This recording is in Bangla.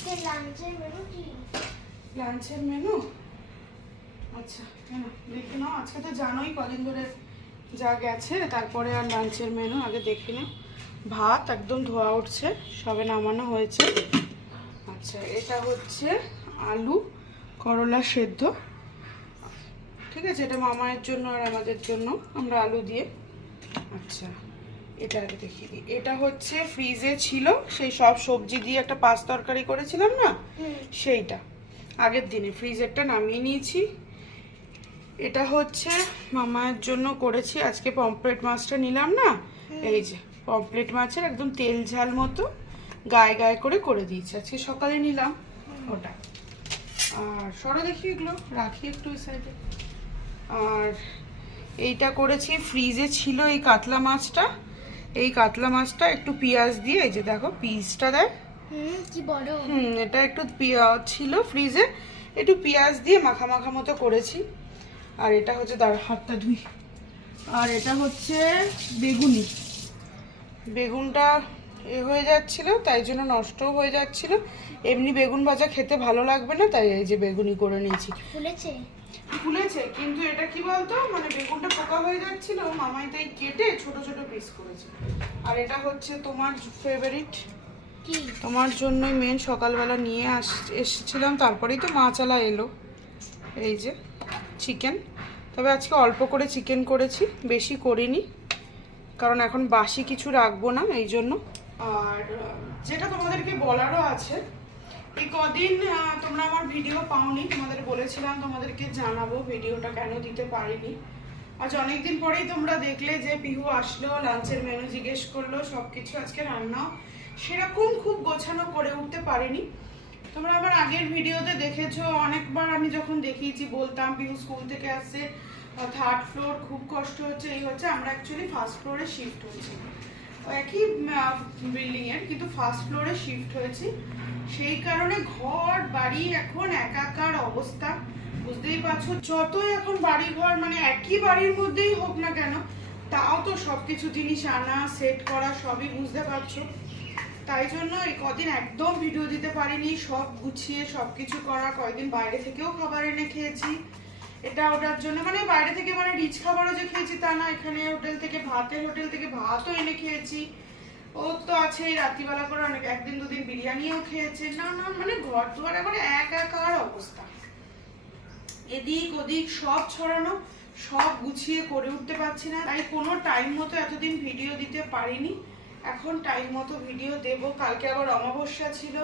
আজকে লাঞ্চের মেনু কি? লাঞ্চের মেনু আচ্ছা কেন দেখে নাও। আজকে তো জানোই কদিন ধরে যা গেছে, তারপরে আর লাঞ্চের মেনু আগে দেখি না। ভাত একদম ধোয়া উঠছে, সবে নামানো হয়েছে। আচ্ছা এটা হচ্ছে আলু করলা সেদ্ধ, ঠিক আছে। এটা মামায়ের জন্য আর আমাদের জন্য, আমরা আলু দিয়ে। আচ্ছা এটা আগে দেখিয়ে দিই। এটা হচ্ছে ফ্রিজে ছিল, সেই সব সবজি দিয়ে একটা পাঁচ তরকারি করেছিলাম না, সেইটা আগের দিনে ফ্রিজেরটা নামিয়ে নিয়েছি। এটা হচ্ছে মামায়ের জন্য করেছি আজকে। পমফ্রেট মাছটা নিলাম না, এই যে পমফ্রেট মাছের একদম তেল ঝাল মতো গায়ে গায়ে করে দিয়েছি আজকে সকালে নিলাম ওটা। আর সরো দেখি এগুলো রাখি একটু ওই সাইডে। আর এইটা করেছি, ফ্রিজে ছিল এই কাতলা মাছটা। এই কাতলা মাছটা একটু পেঁয়াজ দিয়ে, এই যে দেখো পিসটা দেয়, কি বড়। এটা একটু ছিল ফ্রিজে, একটু পেঁয়াজ দিয়ে মাখা মাখা মতো করেছি। আর এটা হচ্ছে হাতটা ধুই। আর এটা হচ্ছে বেগুনি, বেগুনটা হয়ে যাচ্ছিল, তাই জন্য নষ্টও হয়ে যাচ্ছিল। এমনি বেগুন ভাজা খেতে ভালো লাগবে না, তাই এই যে বেগুনি করে নিয়েছি। ফুলেছে কিন্তু এটা কি বলতো, মানে বেগুনটা পোকা হয়ে যাচ্ছিল, মামাই তাই কেটে ছোট ছোট পিস করেছে। আর এটা হচ্ছে তোমার ফেভারিট, কি তোমার জন্যই মেন, সকালবেলা নিয়ে এসেছিলাম, তারপরেই তো মাছালা এলো। এই যে চিকেন, তবে আজকে অল্প করে চিকেন করেছি, বেশি করিনি, কারণ এখন বাসি কিছু রাখবো না এই জন্য। আর যেটা তোমাদেরকে বলারও আছে, এই কদিন তোমরা আমার ভিডিও পাওনি, তোমাদের বলেছিলাম তোমাদেরকে জানাবো, ভিডিওটা কেন দিতে পারিনি। আজ অনেকদিন পরেই তোমরা দেখলে যে পিহু আসলো, লাঞ্চের মেনু জিজ্ঞেস করলো, সবকিছু আজকে রান্না সেরকম খুব গোছানো করে উঠতে পারিনি। তোমরা আমার আগের ভিডিওতে দেখেছো, অনেকবার আমি যখন দেখিয়েছি বলতাম পিহু স্কুল থেকে আসছে, থার্ড ফ্লোর খুব কষ্ট হচ্ছে, এই হচ্ছে। আমরা অ্যাকচুয়ালি ফার্স্ট ফ্লোরে শিফট হয়েছি, একই বিল্ডিং এর, কিন্তু ফার্স্ট ফ্লোরে শিফট হয়েছি। সেই কারণে ঘর বাড়ি এখন একাকার অবস্থা, বুঝতেই পারছো। যতই এখন বাড়ি ঘর মানে একই বাড়ির মধ্যেই হোক না কেন, তাও তো সবকিছু জিনিস আনা সেট করা সবই বুঝতে পারছো। তাই জন্য এই কদিন একদম ভিডিও দিতে পারিনি, সব গুছিয়ে সবকিছু করা। কয়েকদিন বাইরে থেকেও খাবার এনে খেয়েছি, এটা ওটার জন্য, মানে বাইরে থেকে মানে রিচ খাবারও যে খেয়েছি তা না, এখানে হোটেল থেকে ভাতও এনে খেয়েছি। ও তো আছে রাত্রিবেলা করে অনেক, একদিন দুদিন বিরিয়ানিও খেয়েছে। না না মানে ঘর দুয়ার এখন একাকার অবস্থা, এদিক ওদিক সব ছড়ানো, সব গুছিয়ে করে উঠতে পারছি না, তাই কোনো টাইম মতো এতদিন ভিডিও দিতে পারিনি। এখন টাইম মতো ভিডিও দেবো। কালকে আবার অমাবস্যা ছিল।